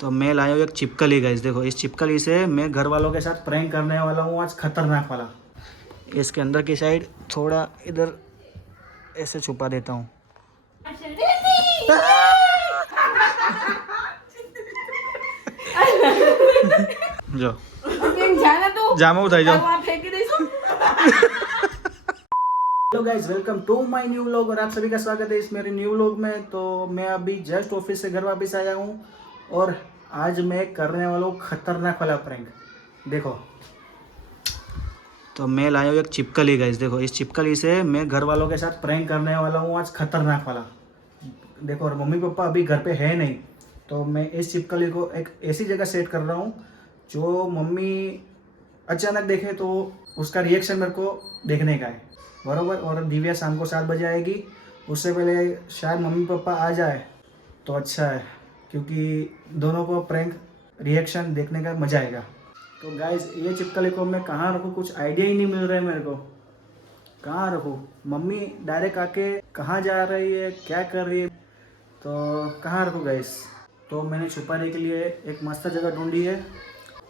तो मैं लाया हूँ एक छिपकली गाइस। देखो इस छिपकली से मैं घर वालों के साथ प्रैंक करने वाला हूँ आज, खतरनाक वाला। इसके अंदर की साइड थोड़ा इधर ऐसे छुपा देता हूँ। जो जामा उठाई जाओ। Hello guys, welcome to my new vlog और आप सभी का स्वागत है इस मेरे न्यू व्लॉग में। तो मैं अभी जस्ट ऑफिस से घर वापस आया हूँ और आज मैं करने वाला हूँ खतरनाक वाला प्रैंक। देखो तो मैं लाया हूँ एक छिपकली गाइस। देखो इस छिपकली से मैं घर वालों के साथ प्रैंक करने वाला हूँ आज, खतरनाक वाला। देखो और मम्मी पापा अभी घर पे है नहीं, तो मैं इस छिपकली को एक ऐसी जगह सेट कर रहा हूँ जो मम्मी अचानक देखे तो उसका रिएक्शन मेरे को देखने का है, बरोबर। और दिव्या शाम को 7 बजे आएगी, उससे पहले शायद मम्मी पापा आ जाए तो अच्छा है, क्योंकि दोनों को प्रैंक रिएक्शन देखने का मज़ा आएगा। तो गाइज ये छिपकली को मैं कहाँ रखूँ, कुछ आइडिया ही नहीं मिल रहा है मेरे को। कहाँ रखूँ? मम्मी डायरेक्ट आके कहाँ जा रही है, क्या कर रही है, तो कहाँ रखूँ गाइस? तो मैंने छुपाने के लिए एक मस्त जगह ढूंढी है।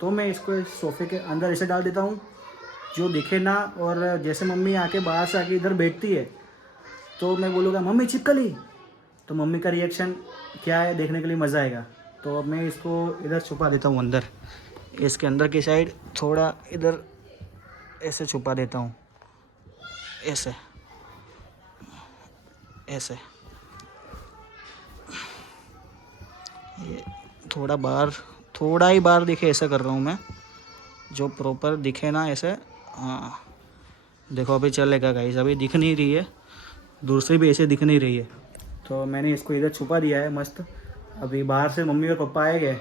तो मैं इसको इस सोफे के अंदर ऐसे डाल देता हूँ जो दिखे ना। और जैसे मम्मी आके बाहर से आके इधर बैठती है तो मैं बोलूँगा मम्मी छिपकली, तो मम्मी का रिएक्शन क्या है देखने के लिए मज़ा आएगा। तो मैं इसको इधर छुपा देता हूँ अंदर, इसके अंदर की साइड थोड़ा इधर ऐसे छुपा देता हूँ, ऐसे ऐसे। ये थोड़ा बाहर, थोड़ा ही बाहर दिखे ऐसा कर रहा हूँ मैं, जो प्रॉपर दिखे ना ऐसे। हाँ देखो अभी चलेगा गाइस, अभी दिख नहीं रही है, दूसरी भी ऐसे दिख नहीं रही है। तो मैंने इसको इधर छुपा दिया है मस्त। अभी बाहर से मम्मी और पापा आएंगे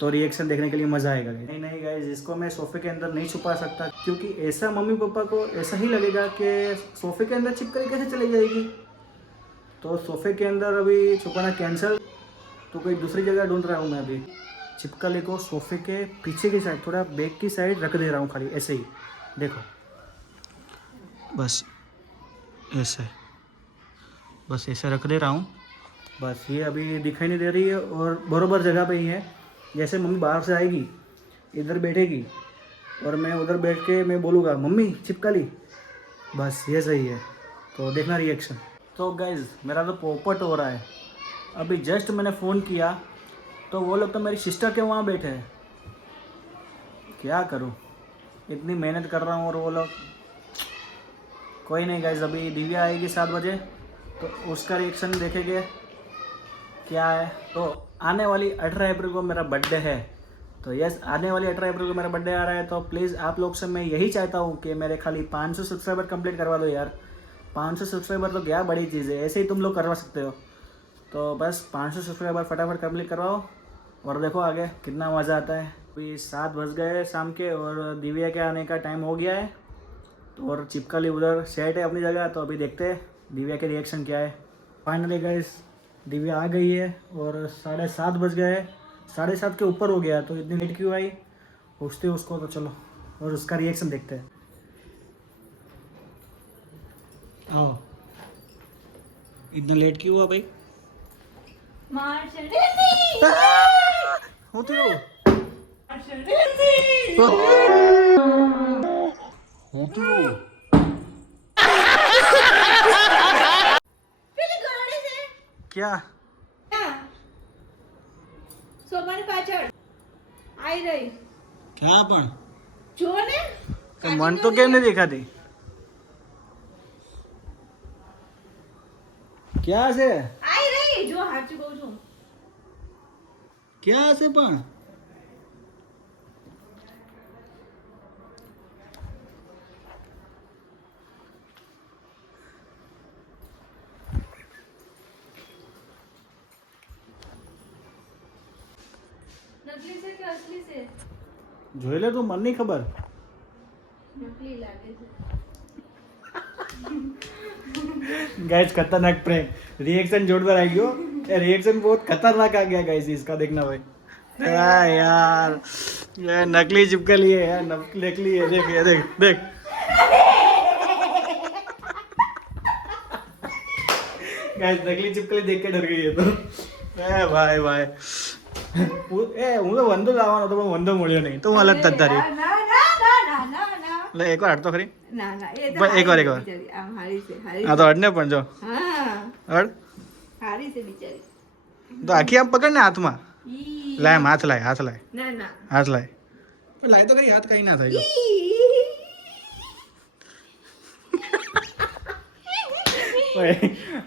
तो रिएक्शन देखने के लिए मज़ा आएगा। नहीं नहीं गाइस, इसको मैं सोफ़े के अंदर नहीं छुपा सकता, क्योंकि ऐसा मम्मी पापा को ऐसा ही लगेगा कि सोफ़े के अंदर छिपकली कैसे चली जाएगी। तो सोफ़े के अंदर अभी छुपाना कैंसिल, तो कोई दूसरी जगह ढूंढ रहा हूँ मैं अभी। छिपकली को सोफ़े के पीछे की साइड, थोड़ा बैक की साइड रख दे रहा हूँ, खाली ऐसे ही। देखो बस ऐसे, बस ऐसे रख दे रहा हूँ। बस ये अभी दिखाई नहीं दे रही है और बरोबर जगह पे ही है। जैसे मम्मी बाहर से आएगी, इधर बैठेगी और मैं उधर बैठ के मैं बोलूँगा मम्मी छिपकली, बस ये सही है। तो देखना रिएक्शन। तो गाइज मेरा तो पोपट हो रहा है। अभी जस्ट मैंने फ़ोन किया तो वो लोग तो मेरी सिस्टर के वहाँ बैठे हैं। क्या करूँ, इतनी मेहनत कर रहा हूँ और वो लोग। कोई नहीं गाइज, अभी दिव्या आएगी 7 बजे तो उसका रिएक्शन देखेंगे क्या है। तो आने वाली 18 अप्रैल को मेरा बर्थडे है। तो यस, आने वाली 18 अप्रैल को मेरा बर्थडे आ रहा है। तो प्लीज़ आप लोग से मैं यही चाहता हूँ कि मेरे खाली 500 सब्सक्राइबर कंप्लीट करवा दो यार। 500 सब्सक्राइबर तो क्या बड़ी चीज़ है, ऐसे ही तुम लोग करवा सकते हो। तो बस 500 सब्सक्राइबर फटाफट कंप्लीट करवाओ और देखो आगे कितना मज़ा आता है। अभी 7 बज गए शाम के और दिव्या के आने का टाइम हो गया है। तो और छिपकली उधर सेट है अपनी जगह, तो अभी देखते हैं दिव्या के रिएक्शन क्या है। फाइनली गाइस दिव्या आ गई है और 7:30 बज गए, 7:30 के ऊपर हो गया। तो इतनी लेट क्यों आई, पूछते उसको। तो चलो और उसका रिएक्शन देखते हैं। आओ, इतना लेट क्यों हुआ भाई? होती हो होती हो क्या? સોમાની પાછળ આઈ રહી क्या पण જો ને तो मन तो क्या नहीं देखा थी क्या से આઈ રહી જો હાચું કહું છું क्या से पण નકલી છે કે અસલી છે જોઈ લે તું, मन नहीं खबर। નકલી લાગે છે गाइस खतरनाक प्रैंक, रिएक्शन जोरदार आ गयो। रिएक्शन बहुत खतरनाक आ गया गाइस, इसका देखना भाई। यार ये नकली चिपकली है यार, नकली है। देख ये देख देख गाइस, नकली चिपकली देख के डर गई है तो। भाई भाई હું તો વંદો લાવવાનો હતો પણ વંદો મળ્યો નહીં તો હું અલગ થતા રહ્યો ના ના ના ના ના ના એટલે એકવાર હટ તો ખરી ના ના એ બસ એકવાર એકવાર બિચારી આમ હારી છે હારી હા તો હટ ને પણ જો હા હટ હારી છે બિચારી તો આખી આમ પકડ ને હાથમાં ઈ લાય આમ હાથ લાય હાથ લાય ના ના હાથ લાય લાય તો ખરી હાથ કઈ ના થાય જો ओए,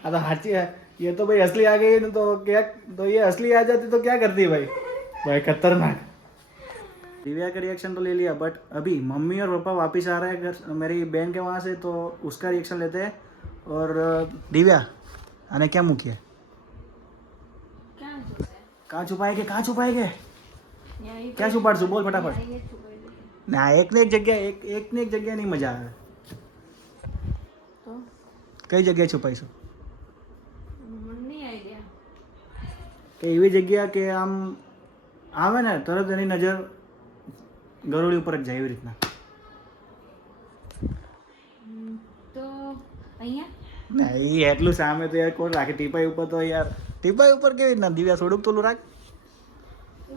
हाँ तो हाची है ये तो भाई असली आ गई तो क्या तो ये असली आ जाती तो क्या करती भाई भाई खतरनाक दिव्या का रिएक्शन तो ले लिया बट अभी मम्मी और पापा वापस आ रहे हैं घर मेरी बहन के वहाँ से तो उसका रिएक्शन लेते हैं और दिव्या आने क्या मुँह किया क्या होता है कहाँ छुपाएंगे कहाँ छुपाएंगे यहीं क्या छुपा छू बोल फटाफट ये छुपाई दे ना एक ने एक जगह एक ने एक जगह नहीं मजा આવે तो કઈ જગ્યાએ છુપાઈશું મને નહીં આઈડિયા કે એવી જગ્યા કે આમ આવે ને તરત એની નજર ગરોળી ઉપર જ જાય એવી રીતના તો અહીંયા ના એ એટલું સામે તો યાર કોણ રાખે ટીપાઈ ઉપર તો યાર ટીપાઈ ઉપર કેવી રીતના દિવ્યા થોડુંક તોલું રાખ તો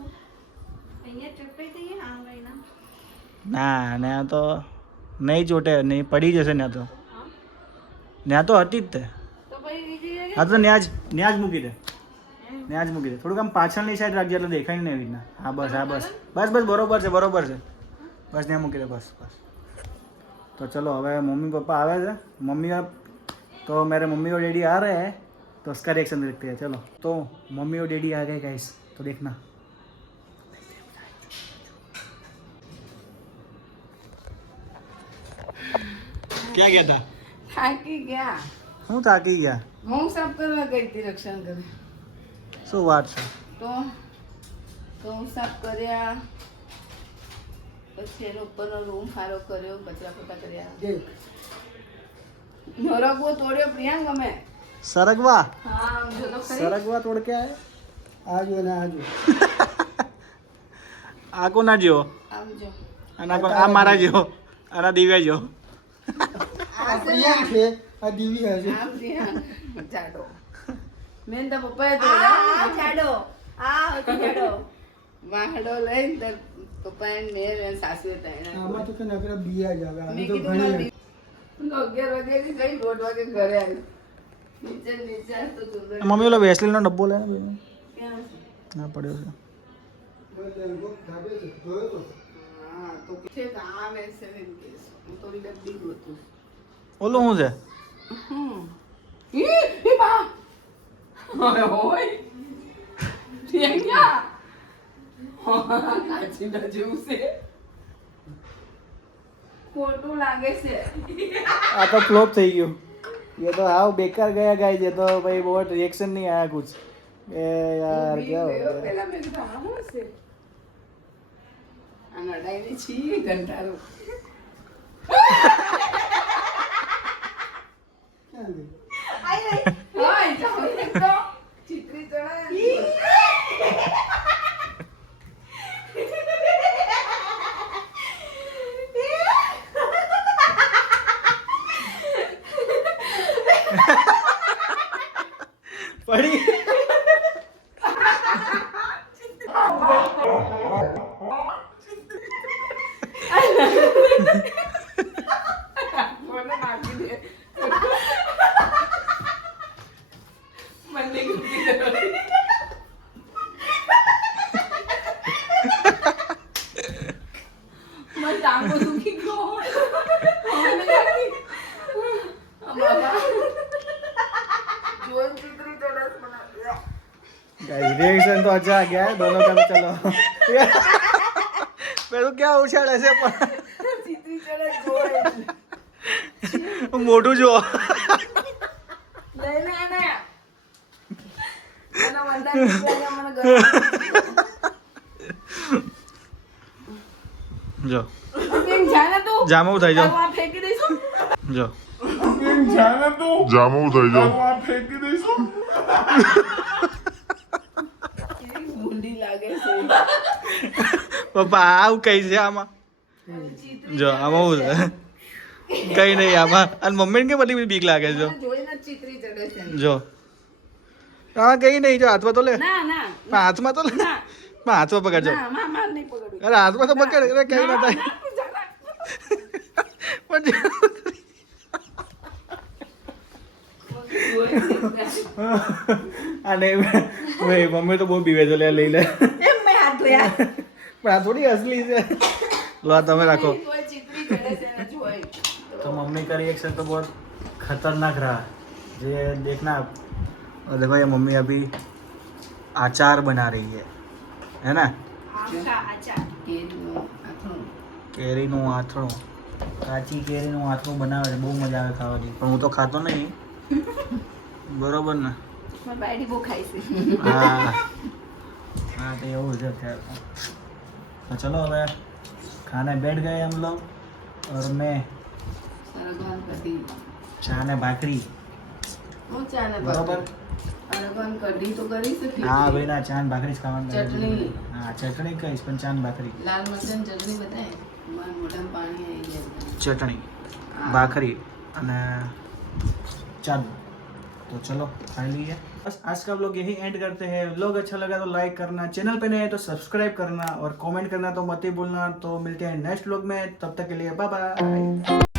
અહીંયા ચૂપાઈ દઈએ આમ લઈને ના ને આ તો નહીં ચોટે નહીં પડી જશે ને તો આમ ત્યાં તો હતી જ તે તો પછી બીજી જગ્યાએ હા તો ન્યાજ મૂકી દે ન્યાજ મૂકી દે થોડુંક આમ પાછળની સાઈડ રાખજે એટલે દેખાય ને એવી રીતના હા બસ બસ બરોબર છે બસ ત્યાં મૂકી દે બસ तो चलो હવે मम्मी पापा आवे थे मम्मी अब तो मेरे मम्मी और डैडी आ रहे हैं तो उसका रिएक्शन देखते हैं चलो तो मम्मी और डैडी आ गए गाइस तो देखना क्या क्या था થાકી ગયા હું થાકી ગયા હું સાફ કરવા ગઈ હતી રક્ષણ કરે શું વાત છે તો ઘઉં સાફ કર્યા પછી એનો ઉપરનો રૂમ સારો કર્યો કચરા પોતા કર્યા નરગવો તોડ્યો પ્રિયાંક અમે સરગવા હા જો તો ખરી સરગવા તોડ કે આયે આજો ને આજો આ કોના જેવો આમ જો આ મારા જેવો આના દિવ્યા જેવો આ પ્રિયા છે આ દિવ્યા છે આમ પ્રિયાંક જાડો મેન તો પપ્પાએ તોડ્યા જાડો આ જાડો વાહડો લઈને તો પપ્પાએ મેર અને સાસુએ તૈણા આમાં તો કે નકરા બિયા જ આવે મેં આમાં તો કીધું ઘણી મારી 11 વાગ્યાથી જઈ 1:30 વાગે ઘરે આવી નીચે તો સુંદર મમ્મી ઓલો વેસલીનનો ડબ્બો લે ને ક્યાં છે? ના પડ્યો છે હા તો છે કે આવે છે એમ કે છે. હું તો ડબ્બી ગોતું ઓલું શું છે ઈ બા ઓય ઓય ઠીયા કાચી ના જેવું છે ખોટું લાગે છે આ તો ફ્લોપ થઈ ગયું ये तो हाउ बेकार गया गाइस ये तो भाई बहुत रिएक्शन नहीं आया कुछ ए यार क्या हो गया પેલા મેં કીધું આ શું છે આ નડાઈને છી ઘંટારો હાય જાઓ તો ચિત્રી ચડાય પડી મને નાખી દે મને ગુસ્સી કરે મને ટાંગો દુખી ગયો મને નાખી બાબા જોન ચિત્રી ચડસ મને गाइस रिएक्शन तो अच्छा आ गया है दोनों का तो चलो પેલું ક્યાં ઉછાળે છે પણ ચિત્રી ચડસ જોય મોઢું જો લઈ લે ને મને વંદા નીકળ્યા મને ગરમ જો કેમ જાને તું જામું થઈ જાવ આ ફેંકી દઈશું જો જામું થઈ જાવ ઊંડી લાગે છે પપ્પા આવું કઈ છે આમાં જો આમાં હું છે કઈ નહીં આમાં અને મમ્મીને કે બધી બીક લાગે છે જો જોઈને જ ચિત્રી ચડે છે જો હા કઈ નહીં જો હાથમાં તો લે ના ના પણ હાથમાં તો લે ના પણ હાથમાં પકડજો ના માર નહીં પકડું અરે હાથમાં તો પકડ અરે કઈ ના થાય ના, તું જા ના. પણ જો- આ નહીં ભાઈ મમ્મી તો બહુ બીવે છે લે લઈ લે એમ મેં હાથ ધોયા પણ આ થોડી અસલી છે લો આ તમે રાખો કોઈ ચીતરી કરે છે ને જોઈ तो मम्मी का रिएक्शन तो बहुत खतरनाक रहा ये देखना आप और देखो ये मम्मी अभी अचार बना रही है ना આચા આચા કેરીનું આથું કેરીનું આથણું કાચી કેરીનું આથણું બનાવે છે બહુ મજા આવે ખાવાની પણ હું તો ખાતો નહીં બરોબર ને મારી બાયડી બહુ ખાય છે હા हाँ तो એવું છે અત્યારે તો ચલો હવે खाने बैठ गए हम लोग और मैं સરગવાન કઢી ચા ને ભાખરી હું ચા ને બરોબર સરગવાન કઢી તો કરી શકી હા ભાઈ ના ચા ને ભાખરી જ ખાવાની ચટણી. હા ચટણી કહીશ પણ ચા ને ભાખરી લાલ મરચાં ચટણી બતાય મારા મોઢામાં પાણી આવી જાય चटनी भाखरी અને चाद तो चलो खा लिए बस आज का व्लॉग यही एंड करते हैं व्लॉग अच्छा लगा तो लाइक करना चैनल पे नए हैं तो सब्सक्राइब करना और कमेंट करना तो मत ही भूलना तो मिलते हैं नेक्स्ट व्लॉग में तब तक के लिए बाय बाय